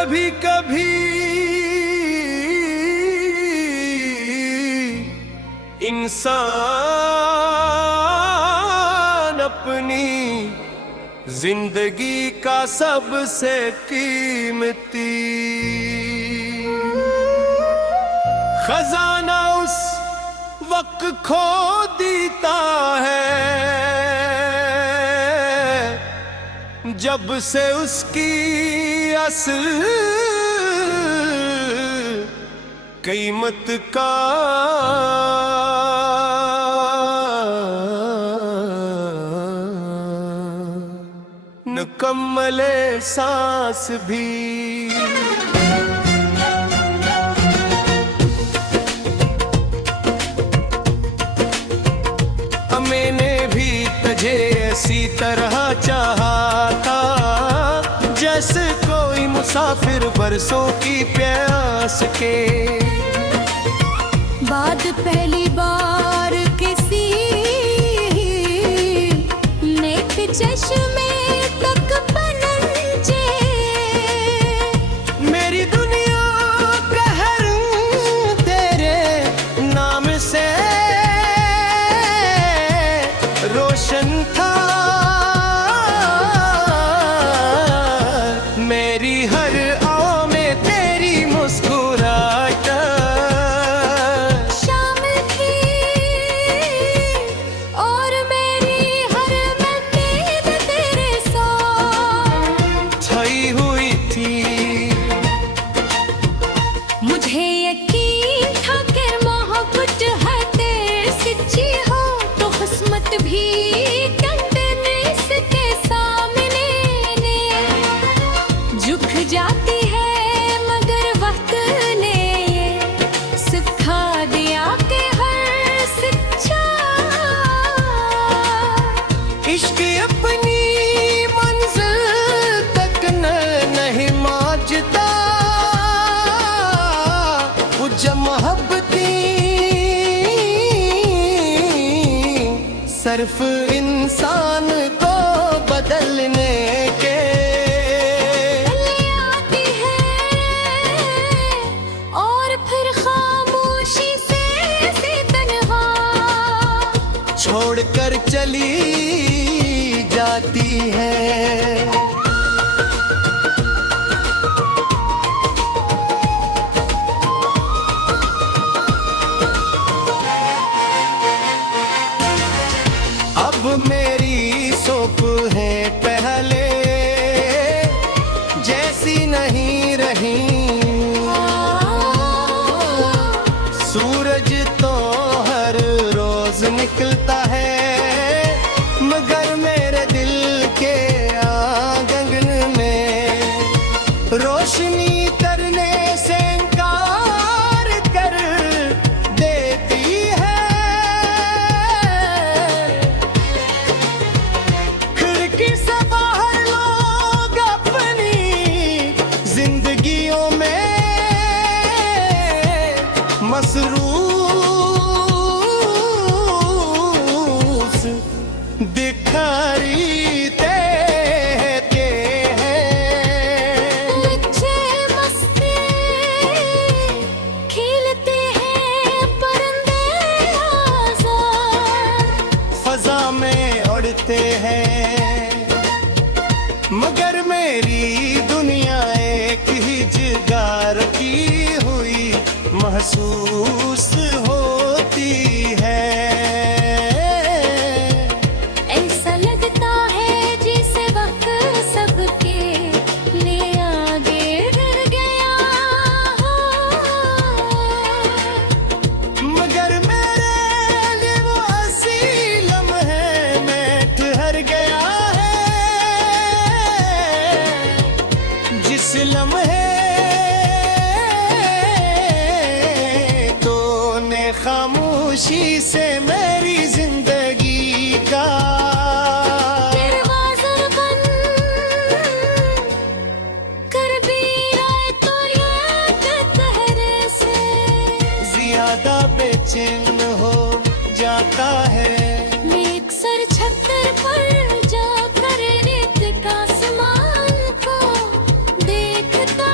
कभी कभी इंसान अपनी जिंदगी का सबसे कीमती खजाना उस वक्त खो देता है जब से उसकी असल कीमत का मुकम्मल सांस भी। मैंने भी तुझे इसी तरह चाहा था जैसे कोई मुसाफिर बरसों की प्यास के बाद पहली बार किसी नेक चश्मे तक पनचे मेरी दुनिया कहर तेरे नाम से रोशन था मेरी हर आँव में तेरी मुस्कुराहट शामिल थी और मेरी हर उम्मीद तेरे साथ छाई हुई थी। मुझे यकीन था कि मोहब्बत है तेरी सच्ची हो तो किस्मत भी कंधे इसके सामने झुक जाती है मगर वक्त ने सिखा दिया कि हर सच्चा इश्क अपनी मंजिल तक नहीं मांझता जब मोहब्बती सिर्फ इंसान को बदलने के आती है और फिर खामोशी से तन्हा छोड़कर चली जाती है। अब मेरी सोप है पहले जैसी नहीं रही सूरज तो हर रोज निकलता है मगर मेरे दिल के आंगन में रोशनी करने से इनकार कर देती है खिड़की से बाहर लोग अपनी जिंदगियों में मसरूफ दिखाई देते हैं बच्चे मस्ती खेलते हैं परिंदे आजाद फजा में उड़ते हैं मगर मेरी दुनिया एक ही जगह की हुई महसूस होती है। ऐसा लगता है जिसे वक्त सबके लिए आगे बढ़ गया हो मगर मेरे लिए वो हंसी लम्हे में ठहर गया है जिस लम्हे तूने खामोशी से मेरी जिंदगी का दरवाज़ा बंद कर भी आए तो याद तेरे से ज्यादा बेचैन हो जाता है मैं अक्सर छतर पर जाकर रेत का आसमान को देखता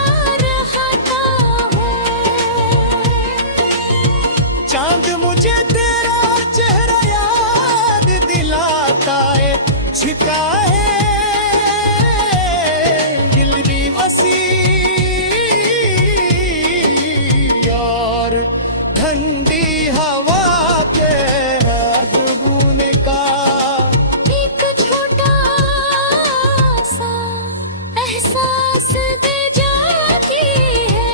और ठंडी हवा के बूने का एक छोटा सा एहसास दे जाती है।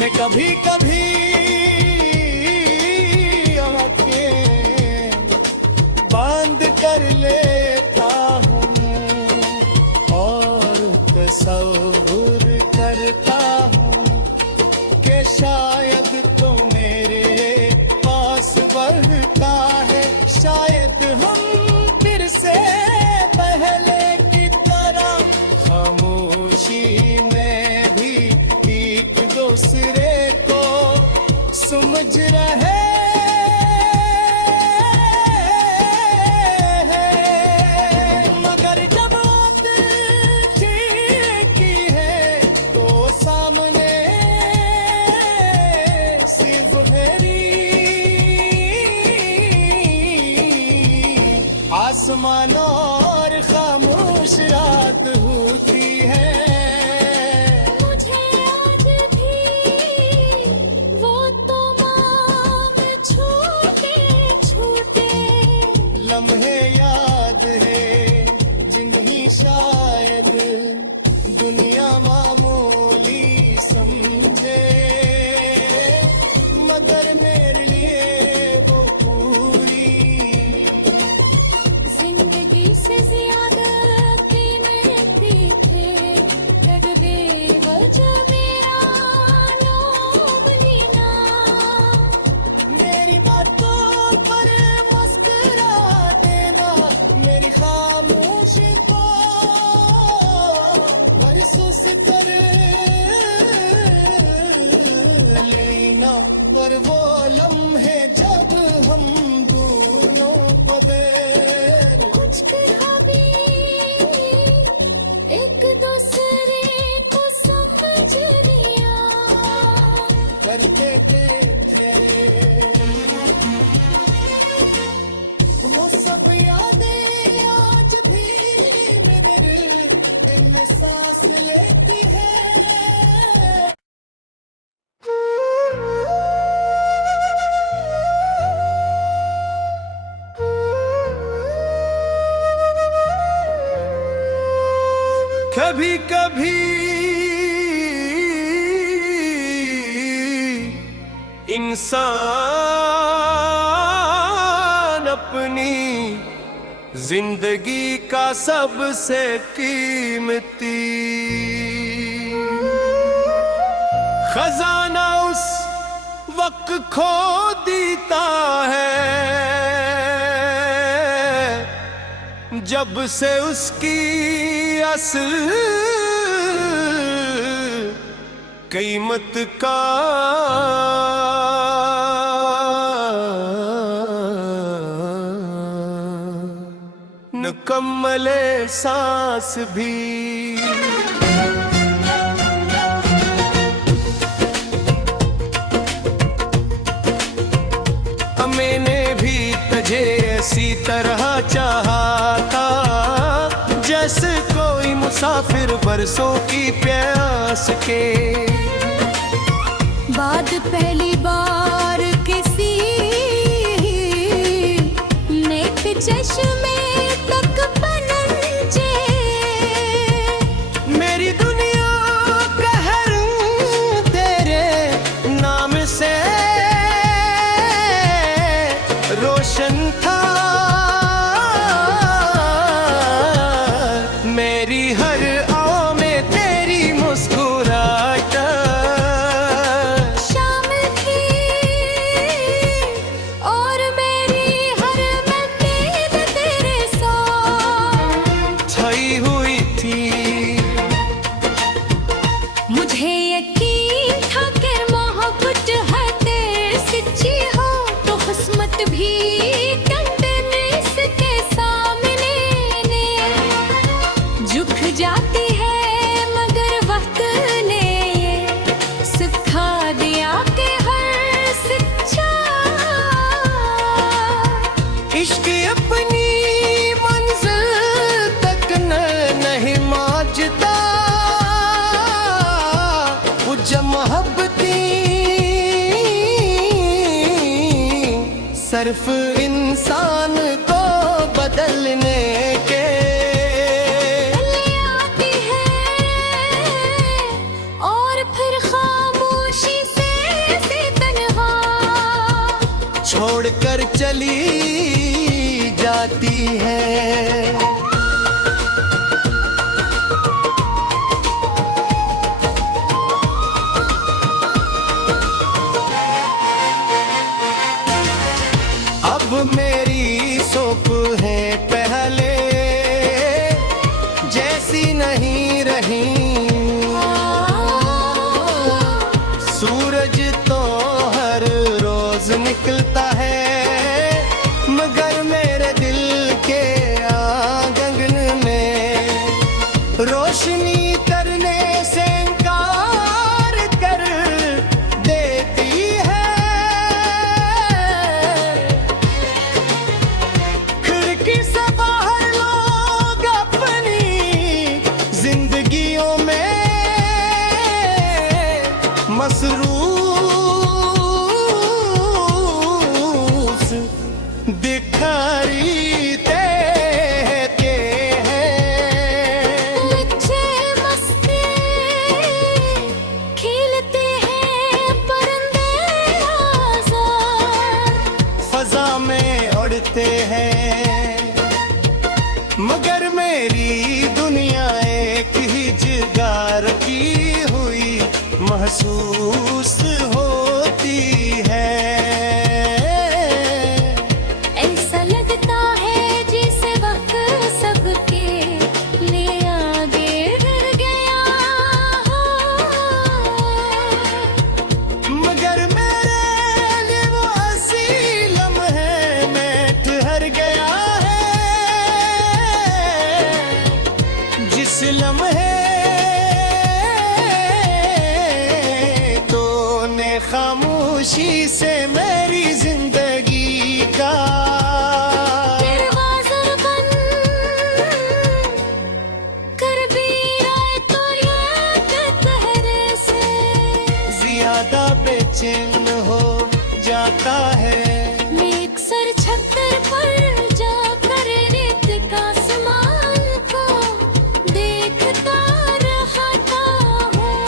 मैं कभी कभी आंखें बंद कर लेता हूँ और तसव्वुर करता हूँ कि शायद तो मेरे पास बढ़ता है, शायद हम फिर से पहले की तरह खामोशी में भी एक दूसरे को समझ रहे हैं। मगर जब बात ठीक की है तो सामने सिर्फ मेरी आसमान और खामोश रात होती है। मुझे याद थी वो तमाम छोटे छोटे लम्हे याद है जिन्हें शायद दुनिया मामूली समझे, मगर मेरे लिए वो पूरी जिंदगी से ज्यादा कीमती थे। कर दे वजह मेरा नाम लेना। मेरी बातों पर मुस्कुरा देना, मेरी खामोशी को महसूस कर लेना। पर वो लम्हे जब हम दोनों को दे कुछ तरह भी एक दूसरे को समझ लिया करते थे वो सब यादें आज भी मेरे दिल में सांस लेती है। कभी कभी इंसान अपनी जिंदगी का सबसे कीमती खजाना उस वक्त खो देता है जब से उसकी असल कीमत का मुकम्मल सांस भी मैंने भी तुझे इसी तरह चाहा था जैसे कोई मुसाफिर बरसों की प्यास के बाद पहली बार किसी नेक चश्मे तक पनचे। मेरी दुनिया कहर तेरे नाम से रोशन था, मेरी हर आँव में तेरी मुस्कुराहट शामिल थी और मेरी हर उम्मीद तेरे साथ मोहब्बती सिर्फ इंसान को बदलने के आती है और फिर खामोशी से तन्हा छोड़कर चली जाती है। अब मेरी सोप है पहले जैसी नहीं रही, सूरज तो हर रोज निकलता है मगर मेरे दिल के आंगन में रोशनी करने से इनकार कर देती है। खिड़की से बाहर लोग अपनी जिंदगियों में मसरूफ दिखाई देते हैं। बच्चे मस्ती खेलते हैं परिंदे आजाद फजा में उड़ते हैं मगर मेरी दुनिया एक ही जगह की हुई महसूस होती है। ऐसा लगता है जैसे वक्त सबके लिए आगे बढ़ गया हो। मगर मेरे लिए वो हंसी लम्हे में ठहर गया है जिस लम्हे तूने खामोशी से मेरी जिंदगी का दरवाज़ा बंद कर भी आए तो याद तहरे से ज्यादा बेचैन हो जाता है। मैं अक्सर छतर पर जाकर रेत का आसमान को देखता रहता हूँ।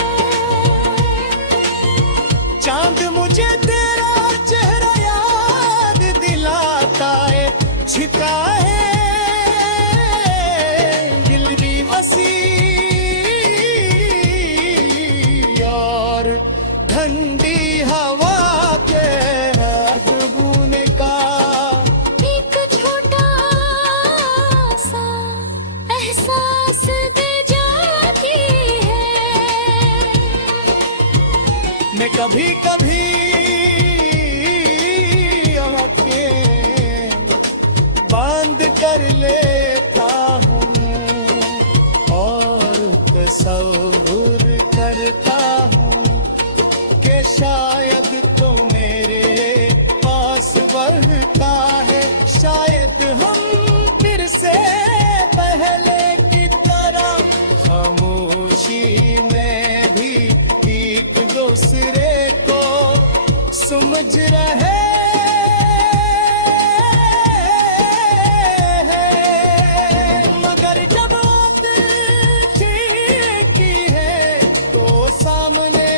चांद मुझे तेरा चेहरा याद दिलाता है, छिका है दिल भी वसी और ठंडी हवा के बूने का एक छोटा सा एहसास दे जाती है। मैं कभी कभी आंखें बांध कर लेता हूँ और तसव्वुर करता हूँ कि शायद तो मेरे पास बढ़ता है, शायद हम फिर से पहले की तरह खामोशी में भी एक दूसरे को समझ रहे हैं। मगर जब बात ठीक की है तो सामने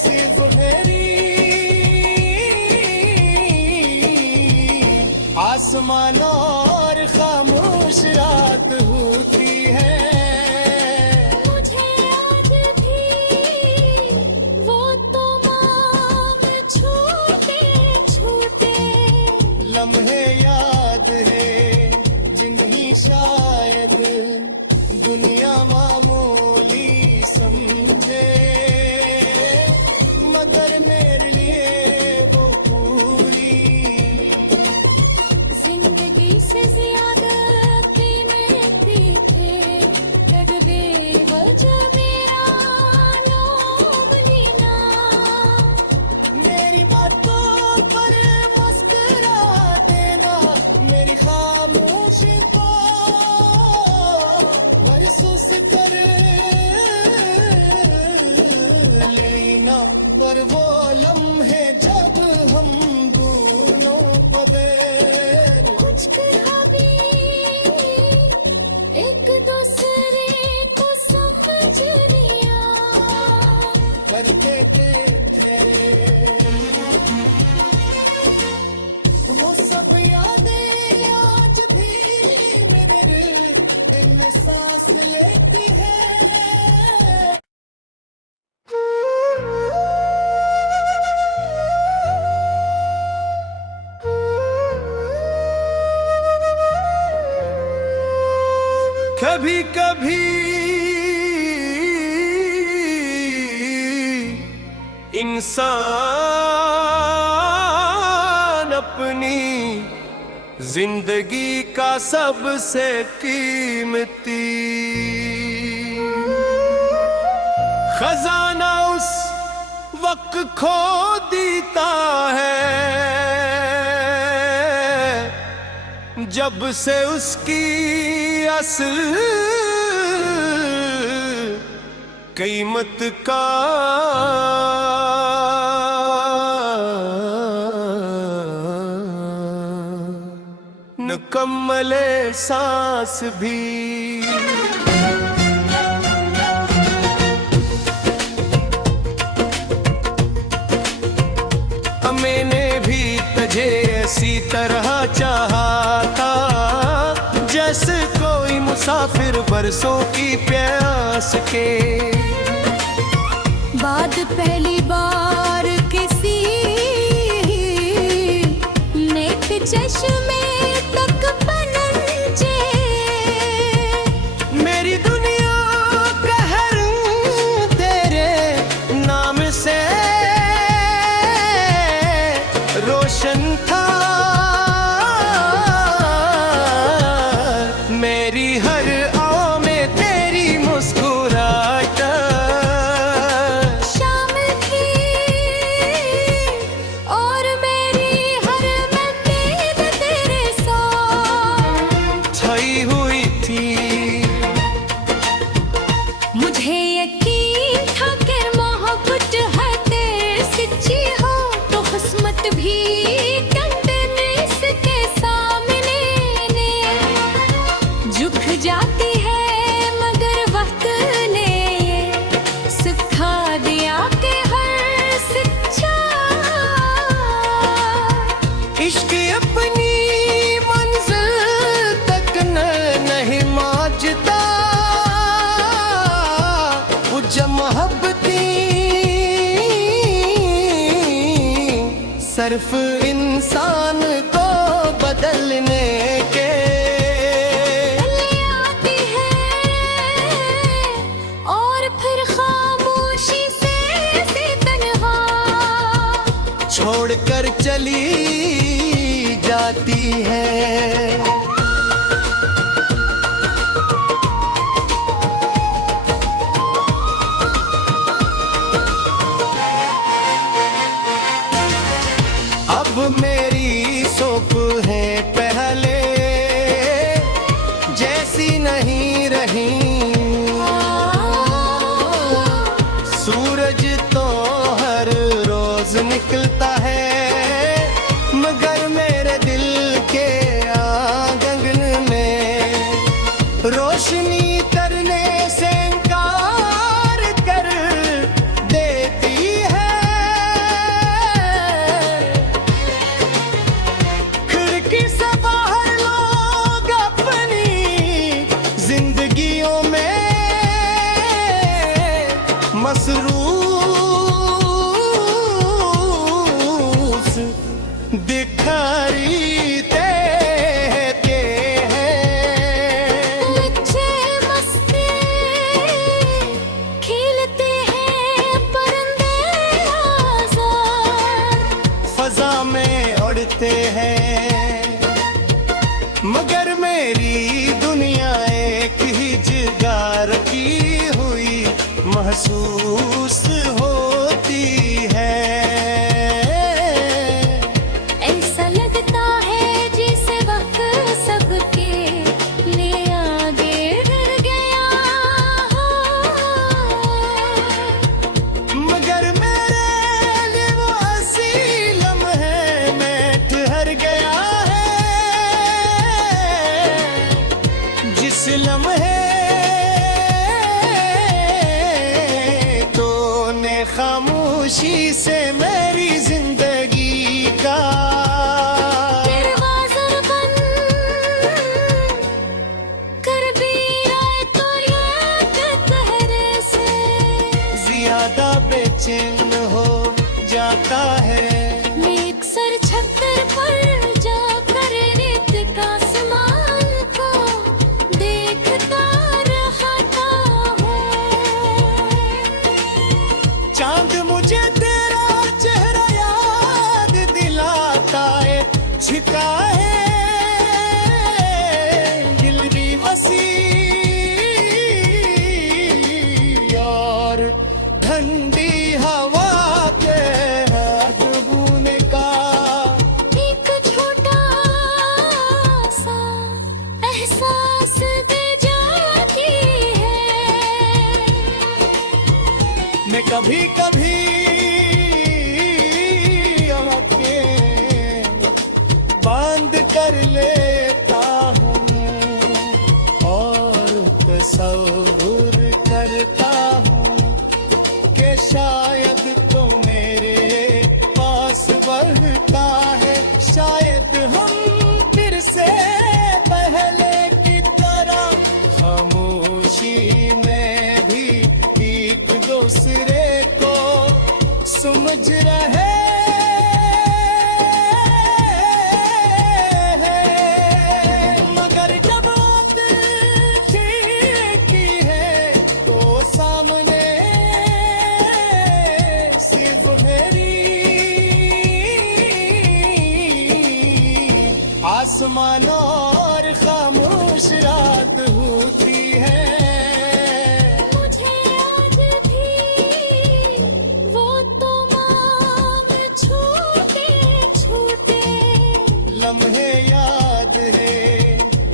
सिर्फ मेरी आसमान और खामोश रात होती है। मुझे आज भी वो तमाम छोटे छोटे लम्हे याद है जिन्हें शायद दुनिया मामूली समझे मगर मेरे लिए वो पूरी जिंदगी से पर वो लम्हे जब हम दोनों को दे कुछ कभी एक दूसरे को समझ लिया करके थे वो सब यादें आज भी मेरे दिल में सांस लेती है। कभी कभी इंसान अपनी जिंदगी का सबसे कीमती खजाना उस वक्त खो देता है जब से उसकी असल कीमत का मुकम्मल सांस भी मैंने भी तुझे इसी तरह चाहा था जैसे कोई मुसाफिर बरसों की प्यास के बाद पहली बार किसी नेक चश्मे तक पनचे मेरी दुनिया का हर तेरे नाम से रोशन था मेरी हर आओ में तेरी मुस्कुराहट शामिल थी और मेरी हर उम्मीद तेरे साथ छाई हुई थी। मुझे यकीन था कि मोहब्बत है तेरे सच्ची हो तो किस्मत भी टंटने इसके सामने झुक जाती है मगर वक्त ने ये सिखा दिया कि हर सच्चा इश्क अपनी मंजिल तक नहीं मांझता वो मोहब्बती सिर्फ इंसान को बदलने के आती है और फिर खामोशी से तन्हा छोड़कर चली जाती है। अब मेरी सोप है पहले जैसी नहीं रही सूरज तो हर रोज निकलता है मगर मेरे दिल के आंगन में रोशनी करने से इनकार कर देती है खिड़की से बाहर लोग अपनी जिंदगियों में मसरूफ दिखाई देते हैं बच्चे मस्ती खेलते हैं परिंदे आजाद फजा में उड़ते हैं मगर मेरी दुनिया एक ही जगह रखी हुई महसूस होती है। ऐसा लगता है जिस वक्त सबके लिए आगे बढ़ गया मगर मेरे खामोशी से मेरी जिंदगी का दरवाज़ा बंद कर भी आए तो याद कहरे से ज्यादा बेचैन हो जाता है। मैं अक्सर छतर पर जाकर रेत का आसमान को देखता रहता हूँ। चांद मुझे तेरा चेहरा याद दिलाता है, छिका है दिल भी वसी और ठंडी हवा के हाथ बूने का एक छोटा सा एहसास दे जाती है। मैं कभी कभी आंखें बांध कर लेता हूँ और तसव्वुर करता हूँ कि शायद तो मेरे पास बढ़ता है, शायद हम फिर से पहले की तरह खामोशी में भी एक दूसरे को समझ रहे हैं। मगर जब बात ठीक की है तो सामने सिर्फ मेरी आसमान और खामोश रात होती है। मुझे आज भी वो तमाम छोटे छोटे लम्हे याद है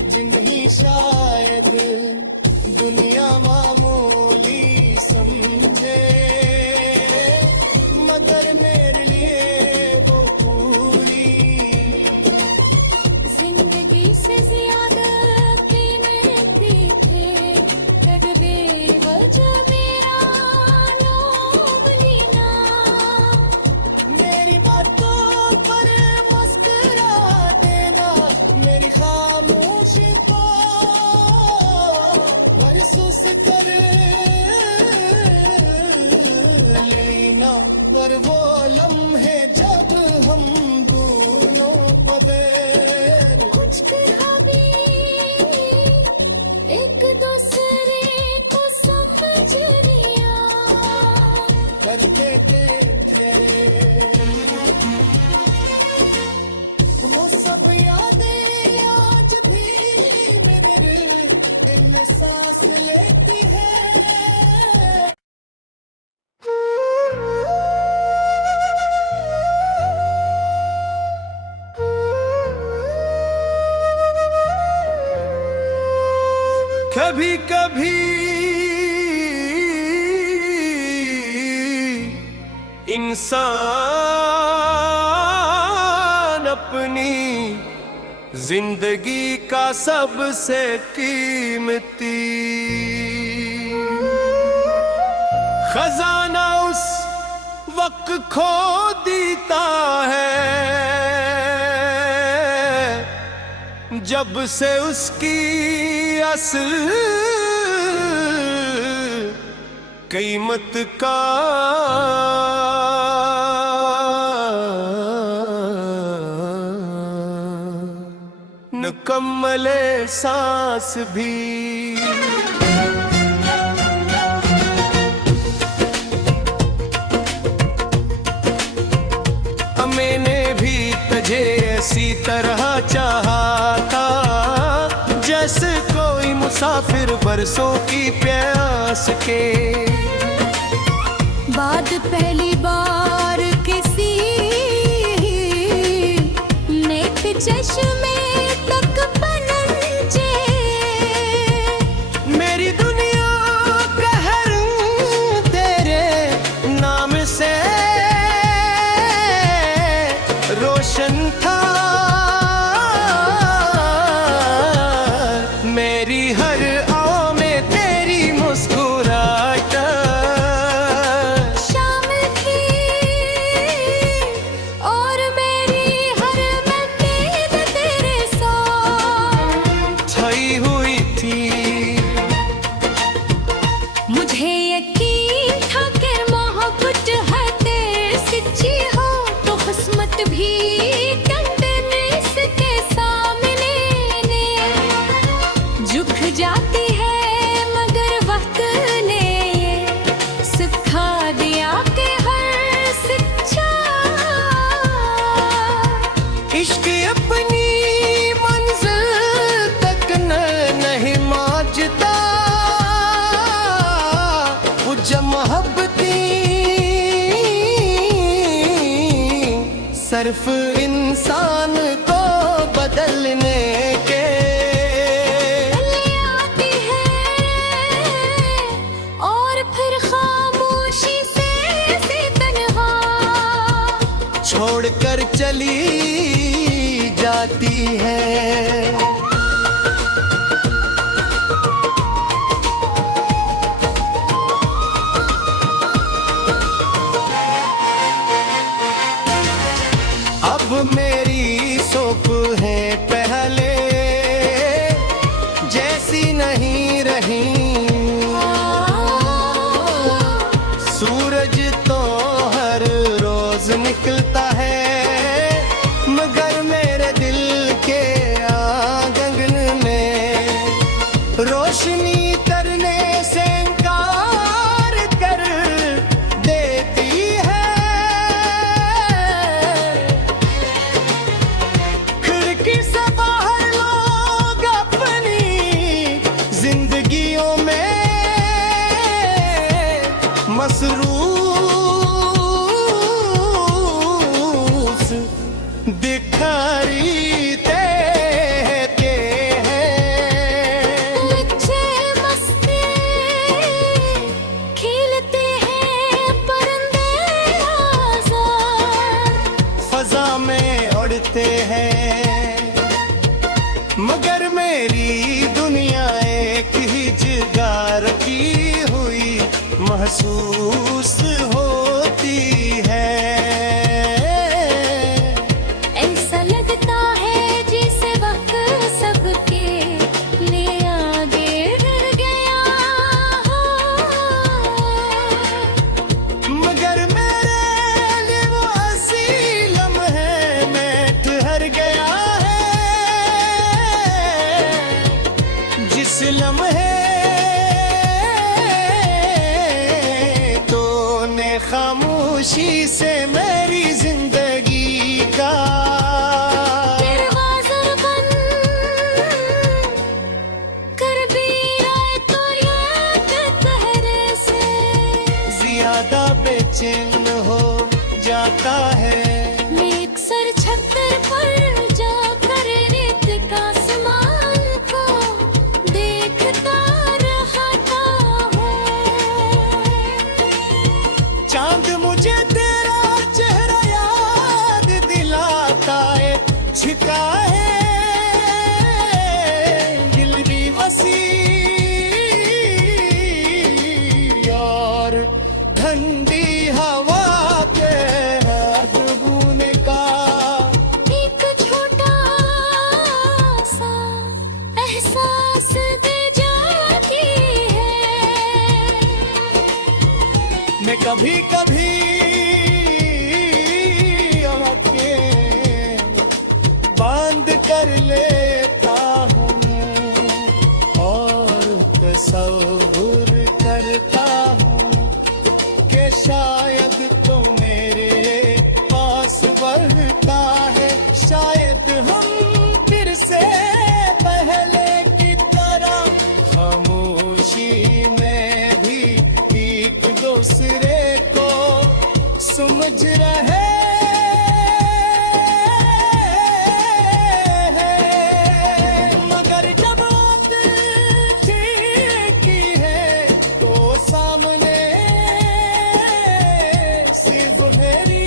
जिन्हें शायद दुनिया मामूली समझे, मगर मेरे लिए वो पूरी जिंदगी से ज्यादा कीमती थे। कर बेवजह मेरा नाम लेना, मेरी बातों पर मुस्कुरा देना, मेरी खामोशी को महसूस कर लेना। पर वो लम्हे जब हम दोनों बगैर कुछ कहा भी एक दूसरे को समझ लिया करते थे वो सब यादें आज भी मेरे दिल में सांस लेती है। कभी कभी इंसान अपनी जिंदगी का सबसे कीमती खजाना उस वक्त खो देता है जब से उसकी असल कीमत का मुकम्मल सांस भी मैंने भी तुझे ऐसी तरह चाहा था जैसे कोई मुसाफिर बरसों की प्यास के बाद पहली बार किसी नेक चश्मे तक पनचे मेरी दुनिया कहर तेरे नाम से रोशन था मेरी हर आँव में तेरी मुस्कुराहट शाम सिखा दिया कि हर शिक्षा इश्क अपनी मंजिल तक नहीं मांझता, वो मोहब्बती सिर्फ इंसान को बदलने के आती है और फिर खामोशी से तन्हा छोड़कर चली जाती है। अब मेरी सोप है पहले जैसी नहीं रही, सूरज तो हर रोज निकलता है मगर मेरे दिल के आंगन में रोशनी करने से इनकार कर देती है। खिड़की से बाहर लोग अपनी जिंदगियों में मसरूफ दिखाई देते हैं। बच्चे मस्ती खेलते हैं परिंदे आजाद फजा में उड़ते हैं मगर मेरी दुनिया एक ही जगह रखी हुई महसूस होती है। ऐसा लगता है जैसे वक्त सबके लिए आगे रह गया मगर मेरे लिए वो हंसी लम्हे में ठहर गया है जिस लम्हे तूने खामोशी से मेरी जिंदगी का दरवाजा बंद कर भी आए तो याद कहरे से ज्यादा बेचैन हो जाता है। मैं अक्सर छतर पर जाकर रेत का आसमान को देखता रहता हूँ। चांद मुझे तेरा चेहरा याद दिलाता है, छिका है दिल भी वसी और ठंडी हवा के बूने का एक छोटा सा एहसास दे जाती है। मैं कभी कभी आंखें बांध कर लेता हूँ और तसव्वुर करता हूँ कि शायद तो मेरे पास बढ़ता है, शायद हम फिर से पहले की तरह खामोशी में भी एक दूसरे को समझ रहे हैं। मगर जब बात ठीक ही है तो सामने सिर्फ मेरी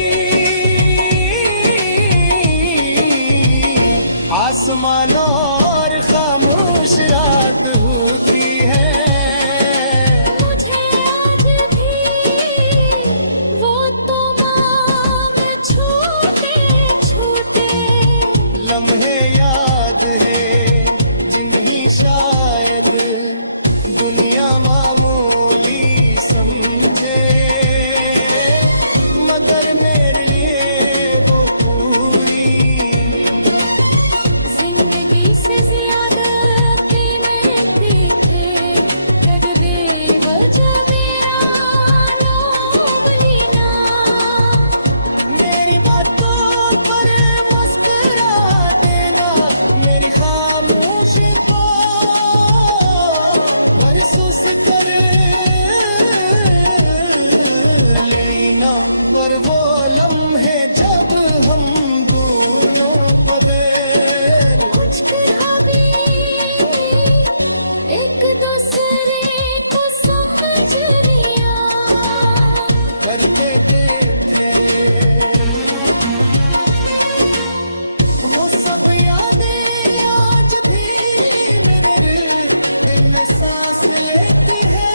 आसमान और खामोश रात होती है। मुझे आज भी वो तमाम छोटे छोटे लम्हे याद है जिन्हें शायद दुनिया मामूली समझे मगर मेरे लिए वो पूरी जिंदगी से पर वो लम्हे जब हम दोनों बगैर कुछ कहा भी एक दूसरे को समझ लिया करते थे वो सब यादें आज भी मेरे दिल में सांस लेती है।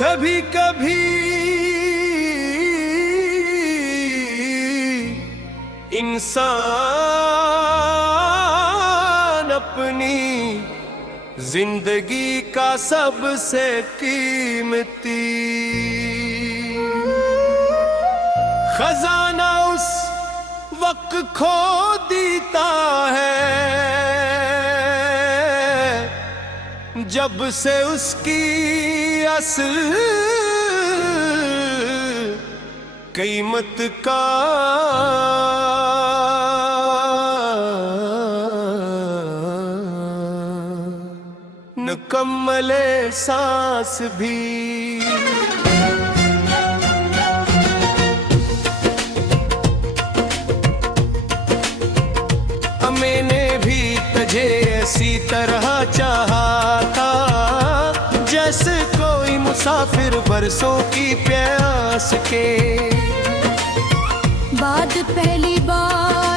कभी कभी इंसान अपनी जिंदगी का सबसे कीमती खजाना उस वक्त खो देता है जब से उसकी असल कीमत का मुकम्मल सांस भी मैंने भी तुझे ऐसी तरह चाहा था जैसे कोई मुसाफिर बरसों की प्यास के बाद पहली बार